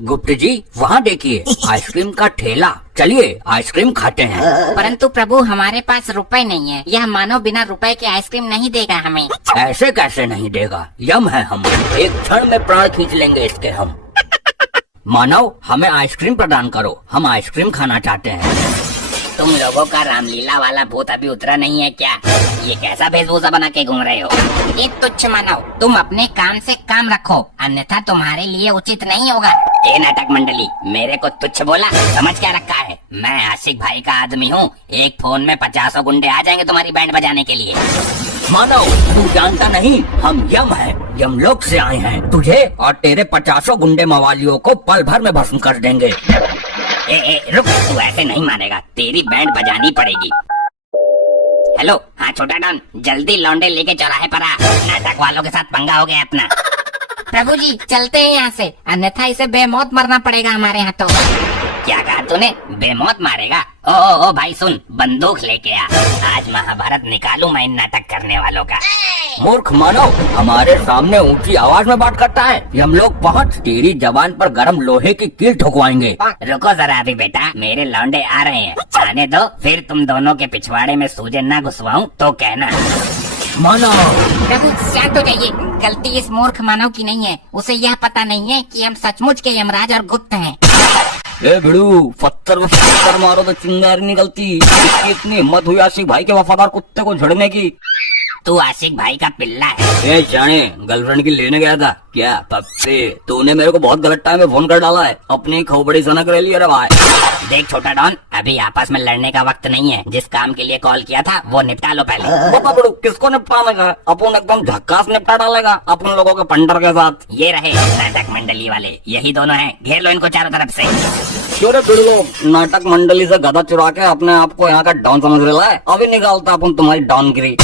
गुप्त जी वहाँ देखिए आइसक्रीम का ठेला, चलिए आइसक्रीम खाते हैं। परंतु प्रभु हमारे पास रुपए नहीं है, यह मानव बिना रुपए के आइसक्रीम नहीं देगा हमें। ऐसे कैसे नहीं देगा, यम है हम, एक क्षण में प्राण खींच लेंगे इसके हम। मानव हमें आइसक्रीम प्रदान करो, हम आइसक्रीम खाना चाहते हैं। तुम लोगों का रामलीला वाला भूत अभी उतरा नहीं है क्या? ये कैसा वेशभूषा बना के घूम रहे हो? ये तुच्छ मानव, तुम अपने काम से काम रखो, अन्यथा तुम्हारे लिए उचित नहीं होगा। ए नाटक मंडली, मेरे को तुच्छ बोला, समझ क्या रखा है? मैं आशिक भाई का आदमी हूँ, एक फोन में 50 गुंडे आ जाएंगे तुम्हारी बैंड बजाने के लिए। मानव तू जानता नहीं, हम यम हैं, यमलोक से आए हैं, तुझे और तेरे 50 गुंडे मवालियों को पल भर में भस्म कर देंगे। रुक, तू ऐसे नहीं मानेगा, तेरी बैंड बजानी पड़ेगी। हेलो, हाँ छोटा डॉन, जल्दी लौंडे लेके चौराहे पर आ, नाटक वालों के साथ पंगा हो गया अपना। प्रभु जी चलते हैं यहाँ से, अन्यथा इसे बेमौत मरना पड़ेगा हमारे हाथों। क्या कहा तूने? बेमौत मारेगा? ओ भाई सुन, बंदूक लेके आ, आज महाभारत निकालूं मैं इन नाटक करने वालों का। मूर्ख मानव, हमारे सामने ऊंची आवाज में बात करता है, हम लोग पहुँच तेरी जबान पर गरम लोहे की कील ठुकवाएंगे। रुको जरा अभी बेटा, मेरे लौंडे आ रहे हैं, आने दो, फिर तुम दोनों के पिछवाड़े में सूजन ना घुसवाऊं तो कहना। मानव प्रभु शांत हो जाइए, गलती इस मूर्ख मानव की नहीं है, उसे यह पता नहीं है कि हम सचमुच के यमराज और गुप्त हैं। ए बिड़ू, पत्थर में पत्थर मारो तो चिंगारी निकलती, इसकी इतनी हिम्मत हुई आशिक भाई के वफादार कुत्ते को झड़ने की। तू आशिक भाई का पिल्ला है। ए जाने, गर्लफ्रेंड की लेने गया था क्या? पप्पे, तूने मेरे को बहुत गलत टाइम में फोन कर डाला है, अपनी खोपड़ी सनक रह लिया रे भाई। देख छोटा डॉन, अभी आपस में लड़ने का वक्त नहीं है, जिस काम के लिए कॉल किया था वो निपटा लो पहले। पापा बड़ू, किसको निपटाने का? अपन एकदम झक्कास निपटा डालेगा अपन लोगों के पंडर के साथ। ये रहे नाटक मंडली वाले, यही दोनों हैं, घेर लो इनको चारों तरफ से। क्यों रे बिड़ू, नाटक मंडली से गधा चुरा के अपने आप को यहाँ का डॉन समझ रहा है, अभी निकालता अपन तुम्हारी डॉनगिरी।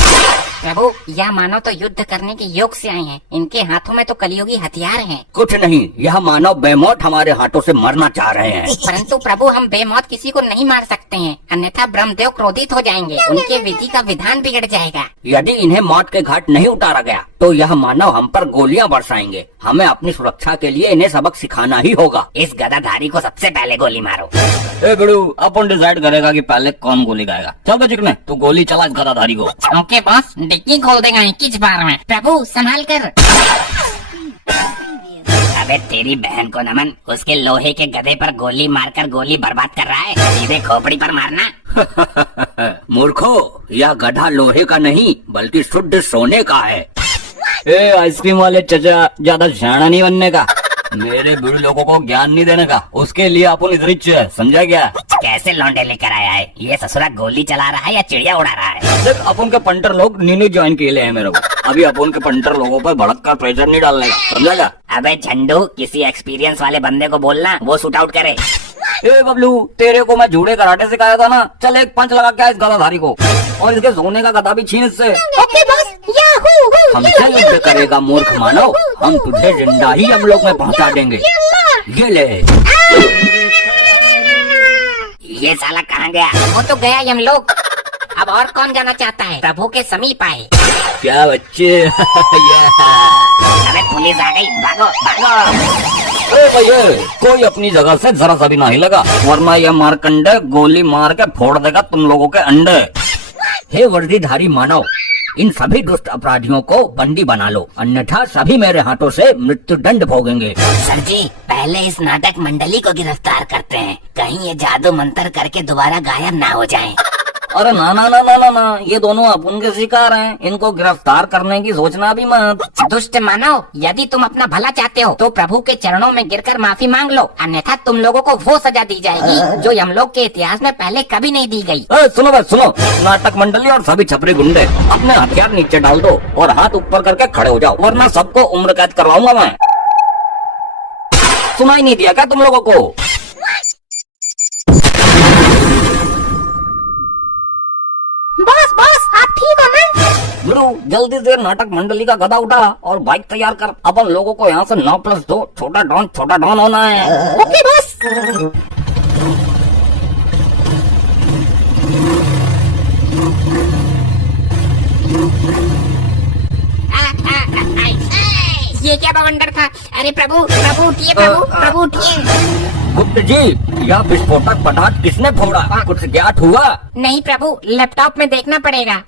प्रभु यह मानव तो युद्ध करने के योग से आए हैं, इनके हाथों में तो कलियुगी हथियार हैं। कुछ नहीं, यह मानव बेमौत हमारे हाथों से मरना चाह रहे हैं। परंतु प्रभु हम बेमौत किसी को नहीं मार सकते हैं, अन्यथा ब्रह्मदेव क्रोधित हो जाएंगे, उनके विधि का विधान बिगड़ जाएगा। यदि इन्हें मौत के घाट नहीं उतारा गया तो यह मानव हम पर गोलियां बरसाएंगे, हमें अपनी सुरक्षा के लिए इन्हें सबक सिखाना ही होगा। इस गदाधारी को सबसे पहले गोली मारो। ए बिड़ू, अपन डिसाइड करेगा कि पहले कौन गोली खाएगा। चल बे चिकने, तू गोली चला इस गदाधारी को। ओके बॉस, डिक्की खोल देगा 21 बार में। प्रभु संभाल कर। अबे तेरी बहन को नमन, उसके लोहे के गधे पर गोली मारकर गोली बर्बाद कर रहा है, सीधे खोपड़ी पर मारना। मूर्खो, यह गधा लोहे का नहीं बल्कि शुद्ध सोने का है। ए आइसक्रीम वाले चचा, ज्यादा सियाना नहीं बनने का, मेरे बुढ़े लोगों को ज्ञान नहीं देने का, उसके लिए अपन इधर है, समझा क्या? कैसे लौंडे लेकर आया है ये? ससुरा गोली चला रहा है या चिड़िया उड़ा रहा है? देख, अपन के पंटर लोग न्यू ज्वाइन किए हैं मेरे को, अभी अपन के पंटर लोगों पर भड़क कर प्रेशर नहीं डालने का, समझा? अबे झंडू, किसी एक्सपीरियंस वाले बंदे को बोलना, वो शूट आउट करे। ए बबलू, तेरे को मैं जूड़े कराटे सिखाया था ना, चल एक पंच लगा क्या इस गदाधारी को, और इसके सोने का गदा भी छीन इससे। Okay boss, Yahoo. हमसे युद्ध करेगा मूर्ख मानव, हम तुझे जिंदा ही हम लोग में पहुंचा देंगे। ये ले। ये साला कहाँ गया? वो तो गया यमलोक। अब और कौन जाना चाहता है? प्रभु के समीप आए। क्या बच्चे? अरे पुलिस आ गई, भागो भागो। ए भैया, कोई अपनी जगह से जरा सा भी नहीं लगा, वरना यह मारकंडे गोली मार के फोड़ देगा तुम लोगों के अंडे। हे वर्दीधारी मानव, इन सभी दुष्ट अपराधियों को बंदी बना लो, अन्यथा सभी मेरे हाथों से मृत्यु दंड भोगेंगे। सर जी, पहले इस नाटक मंडली को गिरफ्तार करते हैं, कहीं ये जादू मंत्र करके दोबारा गायब ना हो जाएं। अरे ना ना ना ना ना ना, ये दोनों अपन के शिकार हैं, इनको गिरफ्तार करने की सोचना भी मत। दुष्ट मानव, यदि तुम अपना भला चाहते हो तो प्रभु के चरणों में गिरकर माफी मांग लो, अन्यथा तुम लोगों को वो सजा दी जाएगी जो यमलोक के इतिहास में पहले कभी नहीं दी गई। सुनो बस सुनो, नाटक मंडली और सभी छपरी गुंडे अपने हथियार नीचे डाल दो और हाथ ऊपर करके खड़े हो जाओ, वरना सबको उम्र कैद करवाऊंगा मैं। सुनाई नहीं दिया क्या तुम लोगों को? बॉस आप ठीक हो ना? गुरु, जल्दी से नाटक मंडली का गदा उठा और बाइक तैयार कर, अपन लोगों को यहाँ से 9+2 छोटा डॉन होना है। Okay boss. ये क्या बवंडर था? अरे प्रभु, प्रभु उठिए, प्रभु, प्रभु उठिए। गुप्त जी, यह विस्फोटक पदार्थ किसने फोड़ा? कुछ ज्ञात हुआ? नहीं प्रभु, लैपटॉप में देखना पड़ेगा।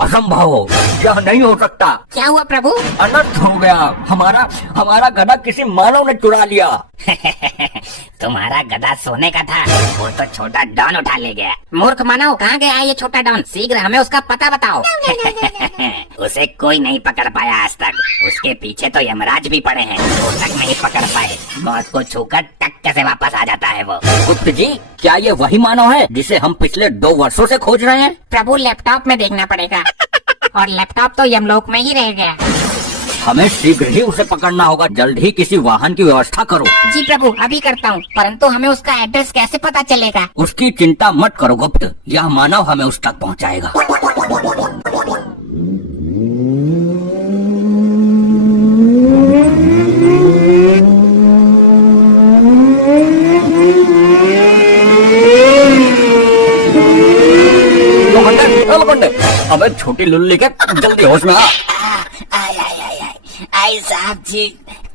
असंभव, यह नहीं हो सकता। क्या हुआ प्रभु? अनर्थ हो गया। हमारा गधा किसी मानव ने चुरा लिया। तुम्हारा गधा सोने का था, वो तो छोटा डॉन उठा ले गया। मूर्ख मानव, कहाँ गया ये छोटा डॉन? शीघ्र हमें उसका पता बताओ। उसे कोई नहीं पकड़ पाया आज तक। उसके पीछे तो यमराज भी पड़े हैं, वो तक नहीं पकड़ पाए। मौत को छूकर टक्के से वापस आ जाता है वो। गुप्त जी, क्या ये वही मानव है जिसे हम पिछले 2 वर्षों से खोज रहे हैं? प्रभु लैपटॉप में देखना पड़ेगा, और लैपटॉप तो यमलोक में ही रह गया। हमें शीघ्र ही उसे पकड़ना होगा। जल्द ही किसी वाहन की व्यवस्था करो। जी प्रभु, अभी करता हूँ, परंतु हमें उसका एड्रेस कैसे पता चलेगा? उसकी चिंता मत करो गुप्त, यह मानव हमें उस तक पहुँचाएगा। अबे छोटी लुल्ली के, जल्दी होश में आ। आई साहब जी,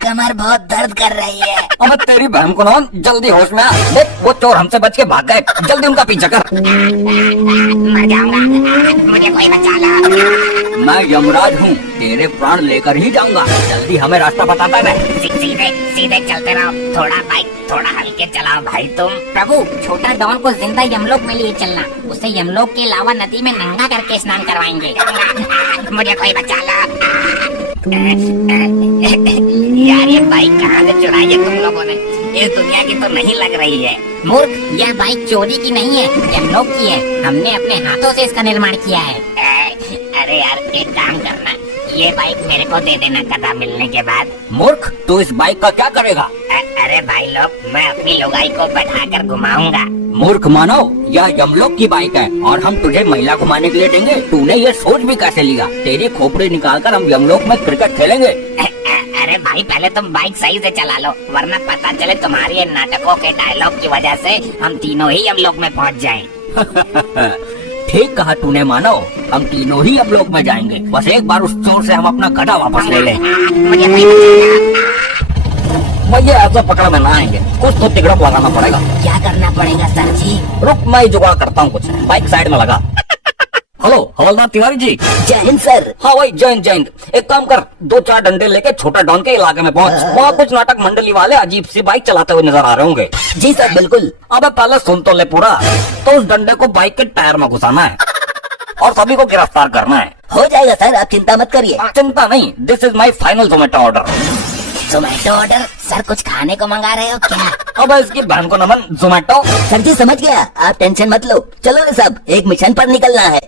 कमर बहुत दर्द कर रही है। अबे तेरी बहन को ना, जल्दी होश में आ। देख, वो चोर हमसे बच के भाग गए, जल्दी उनका पीछा कर। मर जाऊंगा, मुझे कोई बचा लो। मैं यमराज हूँ, तेरे प्राण लेकर ही जाऊंगा। जल्दी हमें रास्ता बताता रहे। सीधे सीधे चलते रहो, थोड़ा बाइक थोड़ा हल्के चलाओ भाई तुम। प्रभु, छोटा डॉन को जिंदा यमलोक में लिए चलना। उसे यमलोक के अलावा नदी में नंगा करके स्नान करवाएंगे। मुझे कोई बचा लो। यार ये बाइक कहाँ से चुराई है तुम लोगों ने? इस दुनिया की तो नहीं लग रही है। मूर्ख, यह बाइक चोरी की नहीं है, यमलोक की है। हमने अपने हाथों से इसका निर्माण किया है। अरे यार, एक काम करना, ये बाइक मेरे को दे देना गधा मिलने के बाद। मूर्ख, तू इस बाइक का क्या करेगा? अरे भाई लोग, मैं अपनी लुगाई को बैठा कर घुमाऊंगा। मूर्ख मानव, यह यमलोक की बाइक है और हम तुझे महिला घुमाने के लिए देंगे। तूने ये सोच भी कैसे लिया? तेरी खोपड़ी निकालकर हम यमलोक में क्रिकेट खेलेंगे। अरे भाई, पहले तुम बाइक सही से चला लो, वरना पता चले तुम्हारी ये नाटकों के डायलॉग की वजह से हम तीनों ही यमलोक में पहुंच जाएं। ठीक कहा तूने मानव, हम तीनों ही यमलोक में जाएंगे। बस एक बार उस चोर से हम अपना गधा वापस ले लें। मुझे कोई बचाएगा। भैया ऐसा पकड़ में ना आएंगे, कुछ तो तिगड़प लगाना पड़ेगा। क्या करना पड़ेगा सर जी? रुक, मैं जुगाड़ करता हूँ कुछ। बाइक साइड में लगा। हेलो हवलदार तिवारी जी। जय हिंद सर। हाँ भाई, जय हिंद। एक काम कर, 2-4 डंडे लेके छोटा डॉन के इलाके में पहुंच। वहाँ कुछ नाटक मंडली वाले अजीब सी बाइक चलाते हुए नजर आ रहे होंगे। जी सर, बिल्कुल। अबे पहले सुन तो ले पूरा। तो उस डंडे को बाइक के टायर में घुसाना है और सभी को गिरफ्तार करना है। हो जाएगा सर, आप चिंता मत करिए। चिंता नहीं, this is my final Zomato order. Zomato order? Sir कुछ खाने को मंगा रहे हो क्या? अब इसकी बहन को नमन, जोमेटो। सर जी समझ गया, आप टेंशन मत लो। चलो सब, एक मिशन पर निकलना है।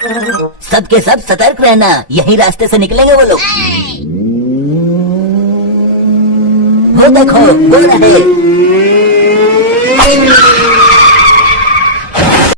सबके सब सतर्क रहना, यही रास्ते से निकलेंगे वो लोग। वो देखो, वो रहे।